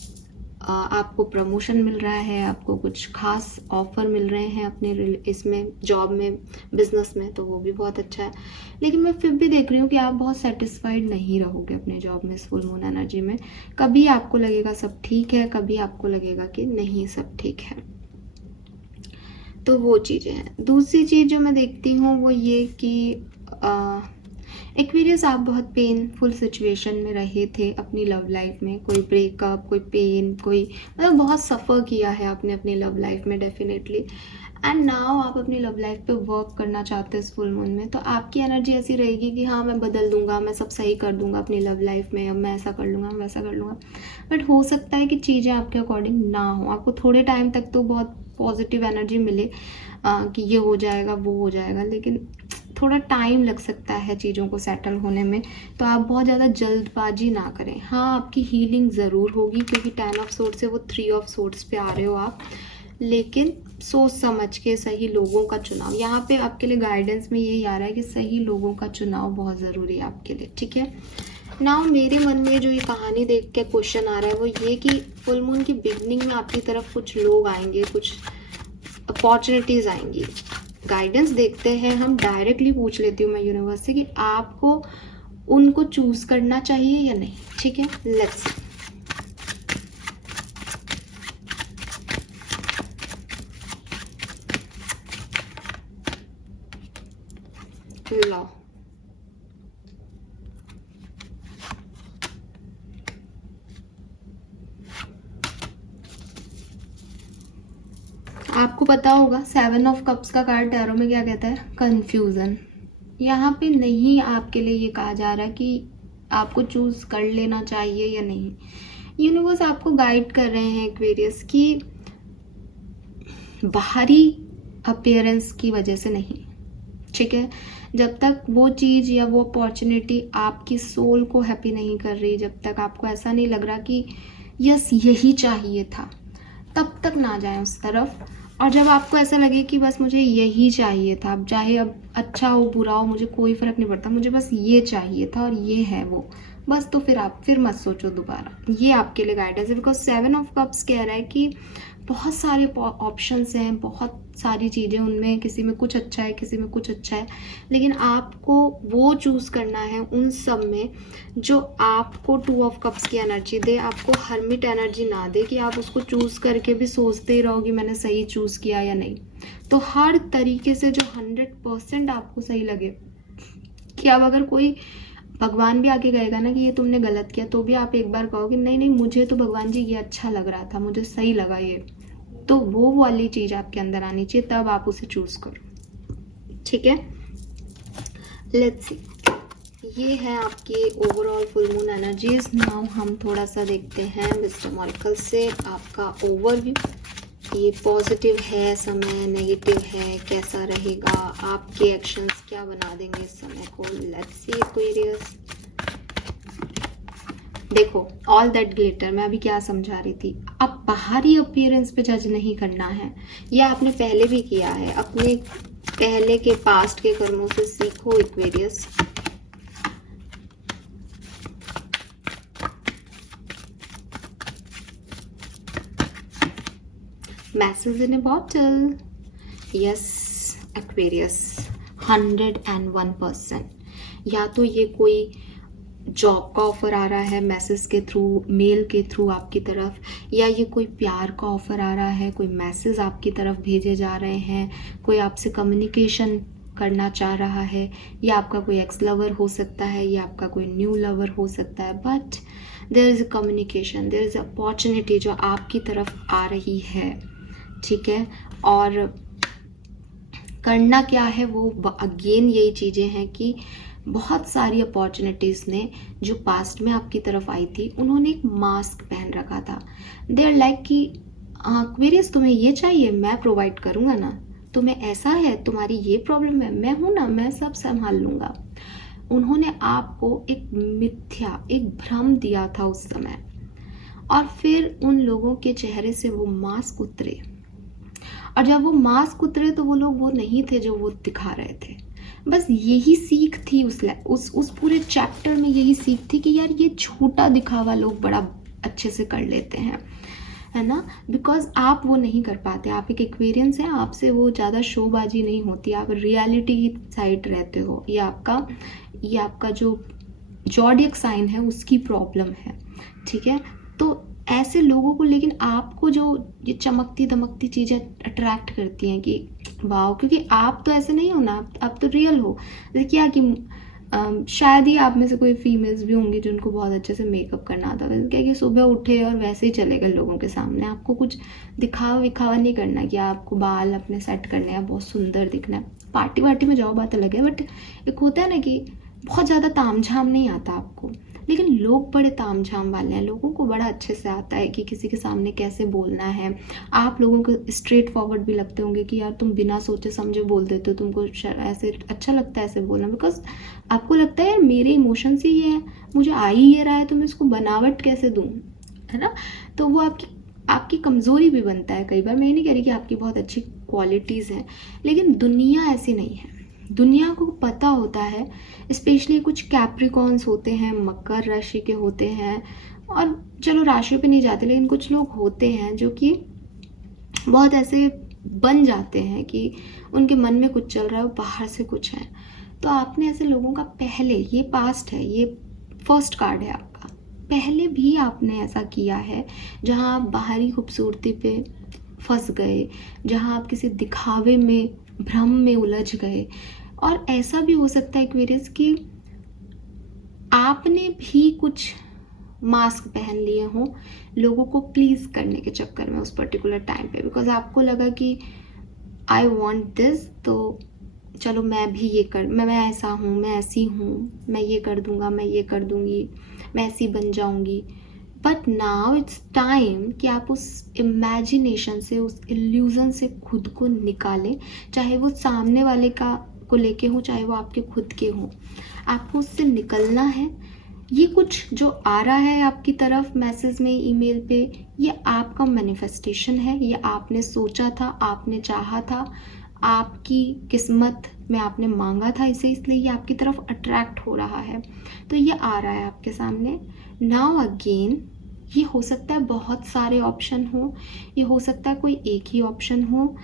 आपको प्रमोशन मिल रहा है, आपको कुछ खास ऑफर मिल रहे हैं अपने इसमें जॉब में, बिजनेस में, तो वो भी बहुत अच्छा है। लेकिन मैं फिर भी देख रही हूँ कि आप बहुत सेटिस्फाइड नहीं रहोगे अपने जॉब में इस फुल मून एनर्जी में। कभी आपको लगेगा सब ठीक है, कभी आपको लगेगा कि नहीं सब ठीक है। तो वो चीज़ें हैं। दूसरी चीज़ जो मैं देखती हूँ वो ये कि एक्वेरियस आप बहुत पेनफुल सिचुएशन में रहे थे अपनी लव लाइफ में, कोई ब्रेकअप, कोई पेन, कोई मतलब बहुत सफ़र किया है आपने अपनी लव लाइफ में डेफिनेटली। एंड नाउ आप अपनी लव लाइफ पे वर्क करना चाहते हैं इस फुल मून में, तो आपकी एनर्जी ऐसी रहेगी कि हाँ मैं बदल दूंगा, मैं सब सही कर दूंगा अपनी लव लाइफ में, अब मैं ऐसा कर लूँगा, मैं वैसा कर लूँगा। बट हो सकता है कि चीज़ें आपके अकॉर्डिंग ना हो, आपको थोड़े टाइम तक तो बहुत पॉजिटिव एनर्जी मिले कि ये हो जाएगा वो हो जाएगा, लेकिन थोड़ा टाइम लग सकता है चीज़ों को सेटल होने में। तो आप बहुत ज़्यादा जल्दबाजी ना करें। हाँ आपकी हीलिंग ज़रूर होगी क्योंकि 10 ऑफ सोर्ट्स से वो 3 ऑफ सोर्ट्स पे आ रहे हो आप, लेकिन सोच समझ के सही लोगों का चुनाव, यहाँ पे आपके लिए गाइडेंस में यही आ रहा है कि सही लोगों का चुनाव बहुत ज़रूरी है आपके लिए, ठीक है। नाउ मेरे मन में जो ये कहानी देख के क्वेश्चन आ रहा है वो ये कि फुल मून की बिगनिंग में आपकी तरफ कुछ लोग आएंगे, कुछ अपॉर्चुनिटीज आएंगी। गाइडेंस देखते हैं, हम डायरेक्टली पूछ लेती हूँ मैं यूनिवर्स से कि आपको उनको चूज करना चाहिए या नहीं, ठीक है। Let's law. आपको पता होगा 7 ऑफ कप्स का कार्ड टैरो में क्या कहता है, कंफ्यूजन। यहाँ पे नहीं आपके लिए ये कहा जा रहा है कि आपको चूज कर लेना चाहिए या नहीं। यूनिवर्स आपको गाइड कर रहे हैं एक्वेरियस की बाहरी अपीयरेंस की वजह से नहीं, ठीक है। जब तक वो चीज़ या वो अपॉर्चुनिटी आपकी सोल को हैप्पी नहीं कर रही, जब तक आपको ऐसा नहीं लग रहा कि यस यही चाहिए था, तब तक ना जाएं उस तरफ। और जब आपको ऐसा लगे कि बस मुझे यही चाहिए था, अब चाहे अब अच्छा हो बुरा हो मुझे कोई फ़र्क नहीं पड़ता, मुझे बस ये चाहिए था और ये है वो, बस, तो फिर आप फिर मत सोचो दोबारा। ये आपके लिए गाइडेंस है बिकॉज 7 ऑफ कप्स कह रहा है कि बहुत सारे ऑप्शंस हैं, बहुत सारी चीज़ें, उनमें किसी में कुछ अच्छा है, किसी में कुछ अच्छा है, लेकिन आपको वो चूज़ करना है उन सब में जो आपको 2 ऑफ कप्स की एनर्जी दे, आपको हर्मिट एनर्जी ना दे कि आप उसको चूज़ करके भी सोचते ही रहो कि मैंने सही चूज़ किया या नहीं। तो हर तरीके से जो 100% आपको सही लगे, कि अब अगर कोई भगवान भी आके कहेगा ना कि ये तुमने गलत किया, तो भी आप एक बार कहो कि नहीं नहीं मुझे तो भगवान जी ये अच्छा लग रहा था, मुझे सही लगा ये, तो वो वाली चीज़ आपके अंदर आनी चाहिए, तब आप उसे चूज करो, ठीक है। लेट्स सी, ये है आपकी overall full moon energies. Now हम थोड़ा सा देखते हैं मिस्टर मॉरिकल से आपका ओवरव्यू। ये पॉजिटिव है समय, नेगेटिव है, कैसा रहेगा, आपके एक्शंस क्या बना देंगे इस समय को। Let's see Aquarius. देखो ऑल दैट ग्लिटर, मैं अभी क्या समझा रही थी, अब बाहरी अपीयरेंस पे जज नहीं करना है, यह आपने पहले भी किया है, अपने पहले के पास्ट के कर्मों से सीखो एक्वेरियस। मैसेज इन ए बॉटल, यस एक्वेरियस, 101%। या तो ये कोई जॉब का ऑफर आ रहा है मैसेज के थ्रू, मेल के थ्रू आपकी तरफ, या ये कोई प्यार का ऑफर आ रहा है, कोई मैसेज आपकी तरफ भेजे जा रहे हैं, कोई आपसे कम्युनिकेशन करना चाह रहा है, या आपका कोई एक्स लवर हो सकता है, या आपका कोई न्यू लवर हो सकता है, but there is a communication, there is a opportunity जो आपकी तरफ आ रही है, ठीक है। और करना क्या है वो अगेन यही चीज़ें हैं कि बहुत सारी अपॉर्चुनिटीज़ ने जो पास्ट में आपकी तरफ आई थी, उन्होंने एक मास्क पहन रखा था। दे आर लाइक कि क्वेरीज तुम्हें ये चाहिए मैं प्रोवाइड करूँगा ना, तुम्हें ऐसा है, तुम्हारी ये प्रॉब्लम है, मैं हूँ ना, मैं सब संभाल लूँगा। उन्होंने आपको एक मिथ्या, एक भ्रम दिया था उस समय, और फिर उन लोगों के चेहरे से वो मास्क उतरे, और जब वो मास्क उतरे तो वो लोग वो नहीं थे जो वो दिखा रहे थे। बस यही सीख थी उस पूरे चैप्टर में, यही सीख थी कि यार ये झूठा दिखावा लोग बड़ा अच्छे से कर लेते हैं, है ना। बिकॉज आप वो नहीं कर पाते, आप एक एक्वेरियंस हैं, आपसे वो ज़्यादा शोबाजी नहीं होती, आप रियलिटी की साइड रहते हो। ये आपका जो जॉडियक साइन है उसकी प्रॉब्लम है, ठीक है। तो ऐसे लोगों को, लेकिन आपको जो ये चमकती दमकती चीज़ें अट्रैक्ट करती हैं कि वाह, क्योंकि आप तो ऐसे नहीं हो ना, आप तो रियल हो। जैसे क्या कि शायद ही आप में से कोई फीमेल्स भी होंगी जिनको बहुत अच्छे से मेकअप करना आता है। क्या कि सुबह उठे और वैसे ही चले गए लोगों के सामने, आपको कुछ दिखावा विखावा नहीं करना कि आपको बाल अपने सेट करने हैं, बहुत सुंदर दिखना है। पार्टी वार्टी में जाओ, बात अलग है, बट एक होता है ना कि बहुत ज़्यादा तामझाम नहीं आता आपको। लेकिन लोग बड़े तामझाम वाले हैं, लोगों को बड़ा अच्छे से आता है कि किसी के सामने कैसे बोलना है। आप लोगों को स्ट्रेट फॉरवर्ड भी लगते होंगे कि यार तुम बिना सोचे समझे बोल देते हो, तुमको ऐसे अच्छा लगता है ऐसे बोलना, बिकॉज आपको लगता है यार मेरे इमोशंस ही ये है, मुझे आ ही ये रहा है, तो मैं इसको बनावट कैसे दूँ, है ना। तो वो आपकी कमज़ोरी भी बनता है कई बार। मैं ये नहीं कह रही कि आपकी बहुत अच्छी क्वालिटीज़ हैं, लेकिन दुनिया ऐसी नहीं है। दुनिया को पता होता है, स्पेशली कुछ कैप्रिकॉन्स होते हैं, मकर राशि के होते हैं, और चलो राशियों पे नहीं जाते, लेकिन कुछ लोग होते हैं जो कि बहुत ऐसे बन जाते हैं कि उनके मन में कुछ चल रहा है, वो बाहर से कुछ है। तो आपने ऐसे लोगों का पहले, ये पास्ट है, ये फर्स्ट कार्ड है आपका, पहले भी आपने ऐसा किया है जहाँ आप बाहरी खूबसूरती पे फंस गए, जहाँ आप किसी दिखावे में, भ्रम में उलझ गए। और ऐसा भी हो सकता है एक्वेरियस कि आपने भी कुछ मास्क पहन लिए हों लोगों को प्लीज़ करने के चक्कर में उस पर्टिकुलर टाइम पे, बिकॉज आपको लगा कि आई वॉन्ट दिस, तो चलो मैं भी ये कर, मैं ऐसा हूँ, मैं ऐसी हूँ, मैं ये कर दूँगा, मैं ये कर दूँगी, मैं ऐसी बन जाऊँगी। बट नाउ इट्स टाइम कि आप उस इमेजिनेशन से, उस इल्यूज़न से खुद को निकालें, चाहे वो सामने वाले को लेके हो, चाहे वो आपके खुद के हो। आपको उससे निकलना है। ये कुछ जो आ रहा है आपकी तरफ मैसेज में, ईमेल पे, ये आपका मैनिफेस्टेशन है, ये आपने सोचा था, आपने चाहा था, आपकी किस्मत में आपने मांगा था इसे, इसलिए ये आपकी तरफ अट्रैक्ट हो रहा है। तो ये आ रहा है आपके सामने। नाउ अगेन, ये हो सकता है बहुत सारे ऑप्शन हो, ये हो सकता है कोई एक ही ऑप्शन हो।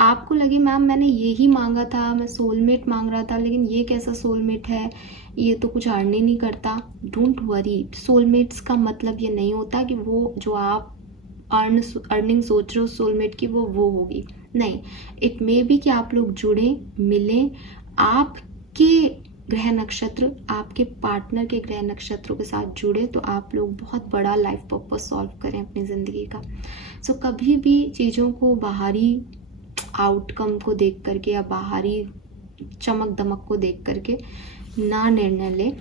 आपको लगे मैम मैंने ये ही मांगा था, मैं सोलमेट मांग रहा था, लेकिन ये कैसा सोलमेट है, ये तो कुछ अर्न ही नहीं करता। डोंट वरी, सोलमेट्स का मतलब ये नहीं होता कि वो जो आप अर्निंग सोच रहे हो सोलमेट की वो होगी, नहीं। इट मे बी कि आप लोग जुड़े, मिलें, आपके ग्रह नक्षत्र, आपके पार्टनर के ग्रह नक्षत्रों के साथ जुड़े, तो आप लोग बहुत बड़ा लाइफ पर्पस सॉल्व करें अपनी ज़िंदगी का। सो कभी भी चीज़ों को बाहरी आउटकम को देख करके या बाहरी चमक दमक को देख करके ना निर्णय लें,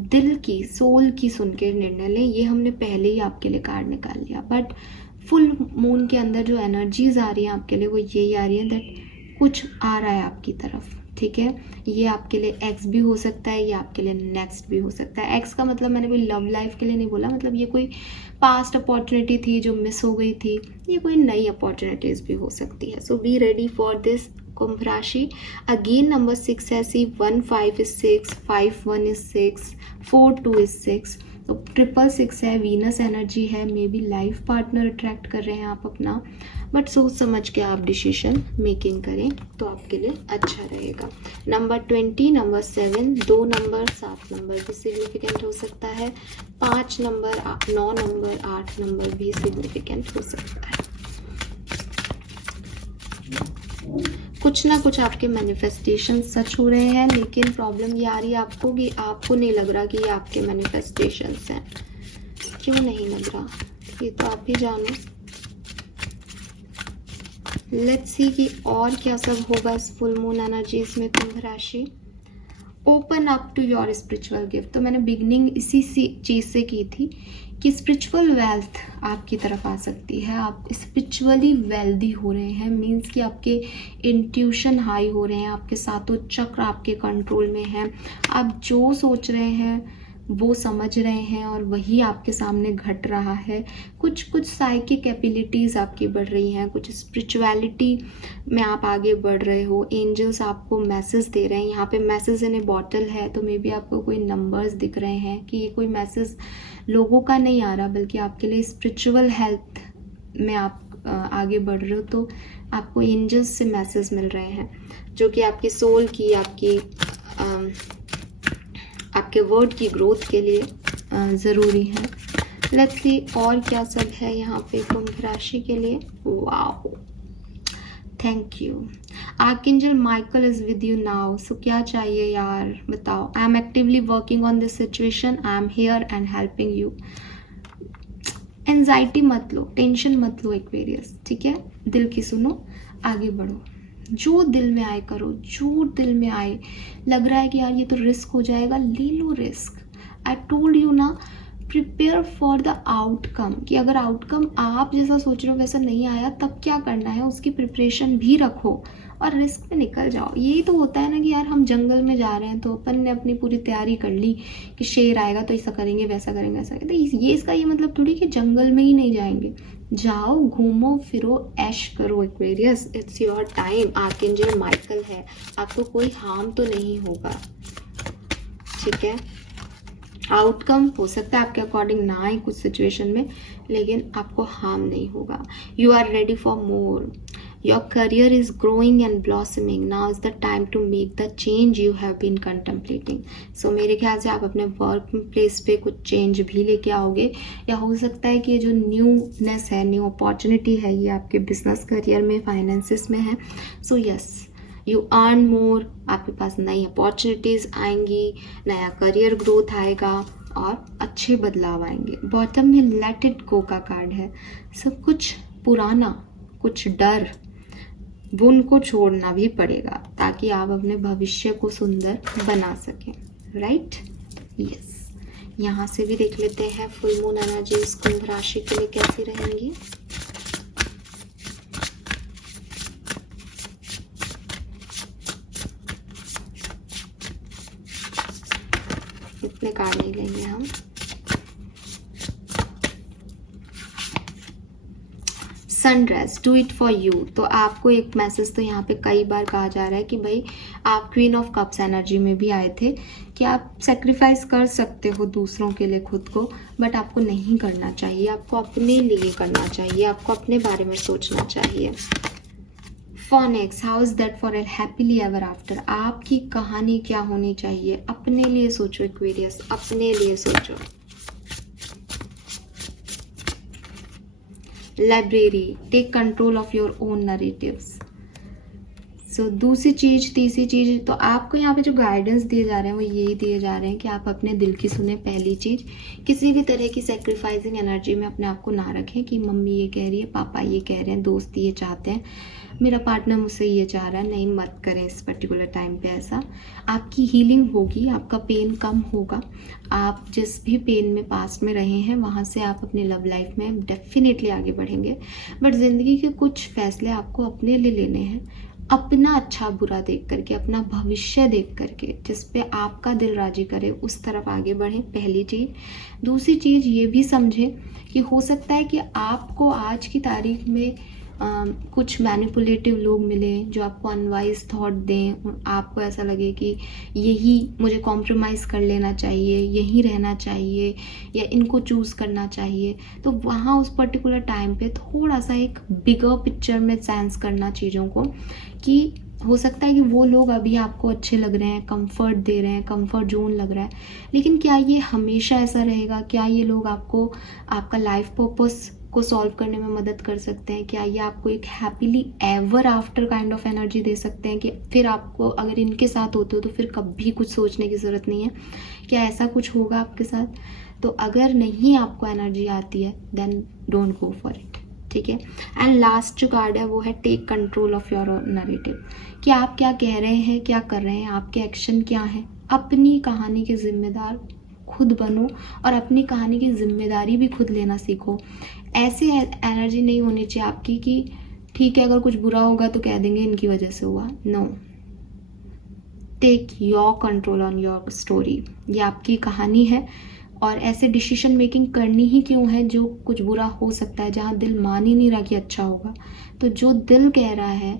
दिल की, सोल की सुन के निर्णय लें। ये हमने पहले ही आपके लिए कार्ड निकाल लिया, बट फुल मून के अंदर जो एनर्जीज आ रही हैं आपके लिए वो यही आ रही है दैट कुछ आ रहा है आपकी तरफ, ठीक है। ये आपके लिए एक्स भी हो सकता है, ये आपके लिए नेक्स्ट भी हो सकता है। एक्स का मतलब मैंने कोई लव लाइफ के लिए नहीं बोला, मतलब ये कोई पास्ट अपॉर्चुनिटी थी जो मिस हो गई थी, ये कोई नई अपॉर्चुनिटीज़ भी हो सकती है। सो बी रेडी फॉर दिस कुंभ राशि। अगेन नंबर 6 है, सी 1 5 is 6, 5 1 is 6, 4 2 is 6, तो 666 है, वीनस एनर्जी है, may be life partner attract कर रहे हैं आप अपना, बट सोच समझ के आप डिसीजन मेकिंग करें तो आपके लिए अच्छा रहेगा। नंबर 20, नंबर 7, 2 नंबर, 7 नंबर भी सिग्निफिकेंट हो सकता है, 5 नंबर, 9 नंबर, 8 नंबर भी सिग्निफिकेंट हो सकता है। कुछ ना कुछ आपके मैनिफेस्टेशन सच हो रहे हैं, लेकिन प्रॉब्लम ये आ रही है आपको कि आपको नहीं लग रहा कि ये आपके मैनिफेस्टेशंस हैं। क्यों नहीं लग रहा, ये तो आप ही जानो। लेट्स सी कि और क्या सब होगा इस फुल मून एनर्जीज में कुंभ राशि। Open up to your spiritual gift. तो मैंने बिगनिंग इसी चीज़ से की थी कि स्पिरिचुअल वेल्थ आपकी तरफ आ सकती है। आप स्पिरिचुअली वेल्दी हो रहे हैं, मीन्स कि आपके इंट्यूशन हाई हो रहे हैं, आपके सातों चक्र आपके कंट्रोल में हैं, आप जो सोच रहे हैं वो समझ रहे हैं और वही आपके सामने घट रहा है। कुछ साइकिक एबिलिटीज़ आपकी बढ़ रही हैं, कुछ स्पिरिचुअलिटी में आप आगे बढ़ रहे हो। एंजल्स आपको मैसेज दे रहे हैं। यहाँ पे मैसेज इन ए बॉटल है, तो मे बी आपको कोई नंबर्स दिख रहे हैं कि ये कोई मैसेज लोगों का नहीं आ रहा, बल्कि आपके लिए स्पिरिचुअल हेल्थ में आप आगे बढ़ रहे हो, तो आपको एंजल्स से मैसेज मिल रहे हैं जो कि आपकी सोल की, आपके वर्ड की ग्रोथ के लिए ज़रूरी है। लेट्स सी और क्या सब है यहाँ पे कुंभ राशि के लिए। Wow, thank you. Archangel Michael is with you now. So क्या चाहिए यार, बताओ। I am actively working on this situation, I am here and helping you. Anxiety मत लो, टेंशन मत लो एक्वेरियस, ठीक है। दिल की सुनो, आगे बढ़ो, जो दिल में आए करो, जो दिल में आए। लग रहा है कि यार ये तो रिस्क हो जाएगा, ले low risk. I told you ना, प्रिपेयर फॉर द आउटकम, कि अगर आउटकम आप जैसा सोच रहे हो वैसा नहीं आया तब क्या करना है, उसकी प्रिपरेशन भी रखो और रिस्क पे निकल जाओ। यही तो होता है ना कि यार हम जंगल में जा रहे हैं तो अपन ने अपनी पूरी तैयारी कर ली कि शेर आएगा तो ऐसा करेंगे, वैसा करेंगे, ऐसा करेंगे। तो ये इसका ये मतलब थोड़ी कि जंगल में ही नहीं जाएंगे। जाओ, घूमो फिरो, ऐश करो Aquarius, it's your time. Archangel Michael है, आपको कोई हार्म तो नहीं होगा, ठीक है। आउटकम हो सकता है आपके अकॉर्डिंग ना आए कुछ सिचुएशन में, लेकिन आपको हार्म नहीं होगा। You are ready for more. Your career is growing and blossoming. Now is the time to make the change you have been contemplating. So मेरे ख्याल से आप अपने वर्क प्लेस पे कुछ चेंज भी लेके आओगे, या हो सकता है कि ये जो न्यूनेस है, न्यू अपॉर्चुनिटी है, ये आपके बिजनेस करियर में, फाइनेंसिस में है। So yes, you earn more, आपके पास नई अपॉर्चुनिटीज़ आएंगी, नया करियर ग्रोथ आएगा और अच्छे बदलाव आएंगे। बॉटम में लेट इट गो का कार्ड है। सब कुछ पुराना, कुछ डर, वो उनको छोड़ना भी पड़ेगा ताकि आप अपने भविष्य को सुंदर बना सकें, राइट। यस, यहाँ से भी देख लेते हैं फुल मून एनर्जीज कुंभ राशि के लिए कैसी रहेंगी। इतने कार्ड नहीं लेंगे हम। Sunrise, do it for you. तो आपको एक मैसेज तो यहाँ पे कई बार कहा जा रहा है कि भाई आप क्वीन ऑफ कप्स एनर्जी में भी आए थे कि आप सेक्रीफाइस कर सकते हो दूसरों के लिए खुद को, बट आपको नहीं करना चाहिए। आपको अपने लिए करना चाहिए, आपको अपने बारे में सोचना चाहिए। Phoenix, how is that for a happily ever after. आपकी कहानी क्या होनी चाहिए, अपने लिए सोचो एक्वेरियस, अपने लिए सोचो। Library, take control of your own narratives. So दूसरी चीज, तीसरी चीज, तो आपको यहाँ पे जो गाइडेंस दिए जा रहे हैं वो यही दिए जा रहे हैं कि आप अपने दिल की सुने। पहली चीज, किसी भी तरह की सेक्रीफाइसिंग एनर्जी में अपने आप को ना रखें कि मम्मी ये कह रही है, पापा ये कह रहे हैं, दोस्त ये चाहते हैं, मेरा पार्टनर मुझसे ये चाह रहा है। नहीं, मत करें इस पर्टिकुलर टाइम पे ऐसा। आपकी हीलिंग होगी, आपका पेन कम होगा। आप जिस भी पेन में पास्ट में रहे हैं वहाँ से आप अपनी लव लाइफ में डेफिनेटली आगे बढ़ेंगे। बट ज़िंदगी के कुछ फैसले आपको अपने लिए लेने हैं, अपना अच्छा बुरा देख करके, अपना भविष्य देख करके, जिस पे आपका दिल राजी करे उस तरफ आगे बढ़ें, पहली चीज़। दूसरी चीज़ ये भी समझें कि हो सकता है कि आपको आज की तारीख में कुछ मैनिपुलेटिव लोग मिलें जो आपको अनवाइज थॉट दें, आपको ऐसा लगे कि यही मुझे कॉम्प्रोमाइज़ कर लेना चाहिए, यही रहना चाहिए, या इनको चूज़ करना चाहिए। तो वहाँ उस पर्टिकुलर टाइम पे थोड़ा सा एक बिगर पिक्चर में सेंस करना चीज़ों को, कि हो सकता है कि वो लोग अभी आपको अच्छे लग रहे हैं, कंफर्ट दे रहे हैं, कंफर्ट जोन लग रहा है, लेकिन क्या ये हमेशा ऐसा रहेगा? क्या ये लोग आपको आपका लाइफ पर्पस को सॉल्व करने में मदद कर सकते हैं? क्या ये आपको एक happily ever after kind of energy दे सकते हैं कि फिर आपको अगर इनके साथ होते हो तो फिर कभी कुछ सोचने की ज़रूरत नहीं है? क्या ऐसा कुछ होगा आपके साथ? तो अगर नहीं आपको एनर्जी आती है then don't go for it, ठीक है। एंड लास्ट जो कार्ड है वो है take control of your narrative, कि आप क्या कह रहे हैं, क्या कर रहे हैं, आपके एक्शन क्या हैं, अपनी कहानी के जिम्मेदार खुद बनो और अपनी कहानी की जिम्मेदारी भी खुद लेना सीखो। ऐसे एनर्जी नहीं होनी चाहिए आपकी कि ठीक है अगर कुछ बुरा होगा तो कह देंगे इनकी वजह से हुआ। No, take your control on your story. ये आपकी कहानी है और ऐसे डिसीजन मेकिंग करनी ही क्यों है जो कुछ बुरा हो सकता है, जहाँ दिल मान ही नहीं रहा कि अच्छा होगा। तो जो दिल कह रहा है,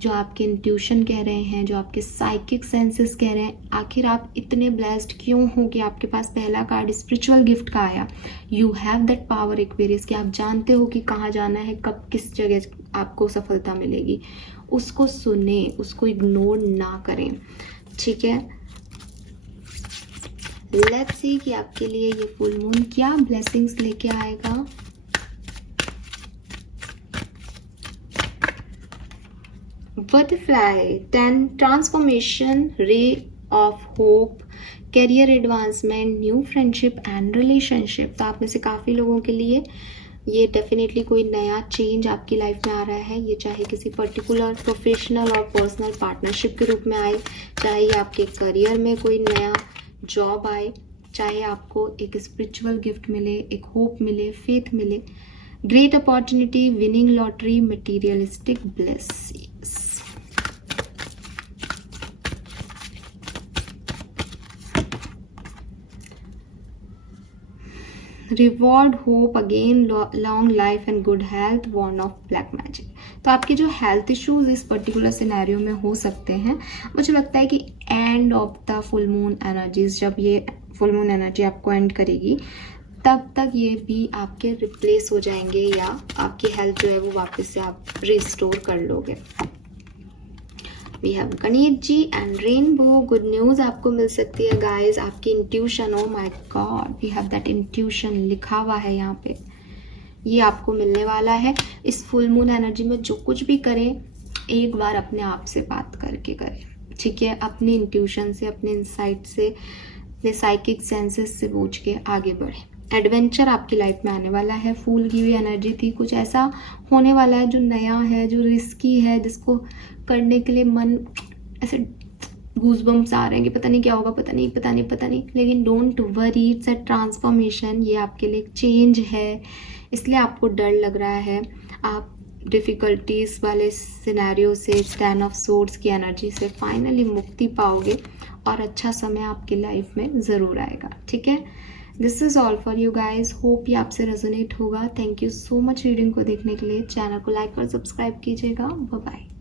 जो आपके इंट्यूशन कह रहे हैं, जो आपके साइकिक सेंसेस कह रहे हैं, आखिर आप इतने ब्लेस्ड क्यों हो कि आपके पास पहला कार्ड स्पिरिचुअल गिफ्ट का आया। You have that power Aquarius कि आप जानते हो कि कहाँ जाना है, कब किस जगह आपको सफलता मिलेगी। उसको सुने, उसको इग्नोर ना करें, ठीक है। लेट्स सी कि आपके लिए ये फुल मून क्या ब्लेसिंग्स लेके आएगा। Butterfly 10 transformation, ray of hope, career advancement, new friendship and relationship. तो आप में से काफ़ी लोगों के लिए ये डेफिनेटली कोई नया चेंज आपकी लाइफ में आ रहा है। ये चाहे किसी पर्टिकुलर प्रोफेशनल और पर्सनल पार्टनरशिप के रूप में आए, चाहे ये आपके करियर में कोई नया जॉब आए, चाहे आपको एक स्पिरिचुअल गिफ्ट मिले, एक होप मिले, फेथ मिले, great opportunity, winning lottery, materialistic bless. Reward, hope, again long life and good health, warn off black magic. तो आपके जो हेल्थ इश्यूज इस पर्टिकुलर सिनेरियो में हो सकते हैं, मुझे लगता है कि end of the full moon energies, जब ये फुल मून एनर्जी आपको एंड करेगी तब तक ये भी आपके रिप्लेस हो जाएंगे या आपकी हेल्थ जो है वो वापस से आप रिस्टोर कर लोगे। We have Ganesh ji and rainbow. Good news आपको मिल सकती है गाइस, आपकी intuition, oh my God, we have that intuition लिखा हुआ है यहाँ पे, ये आपको मिलने वाला है। इस फुल मून एनर्जी में जो कुछ भी करें, एक बार अपने आप से बात करके करें, ठीक है। अपनी इंट्यूशन से, अपने इंसाइट से, अपने साइकिक सेंसेस से पूछ के आगे बढ़े। एडवेंचर आपकी लाइफ में आने वाला है। फूल की हुई एनर्जी थी, कुछ ऐसा होने वाला है जो नया है, जो रिस्की है, जिसको करने के लिए मन ऐसे गूज़बम्स आ रहे हैं कि पता नहीं क्या होगा, पता नहीं, लेकिन don't worry, it's a transformation. ये आपके लिए चेंज है, इसलिए आपको डर लग रहा है। आप डिफ़िकल्टीज़ वाले सिनेरियो से, 10 ऑफ सोर्ड्स की एनर्जी से फाइनली मुक्ति पाओगे और अच्छा समय आपकी लाइफ में ज़रूर आएगा, ठीक है। This is all for you guys, hope ये आपसे रेजोनेट होगा। Thank you so much reading को देखने के लिए। चैनल को लाइक और सब्सक्राइब कीजिएगा। Bye bye.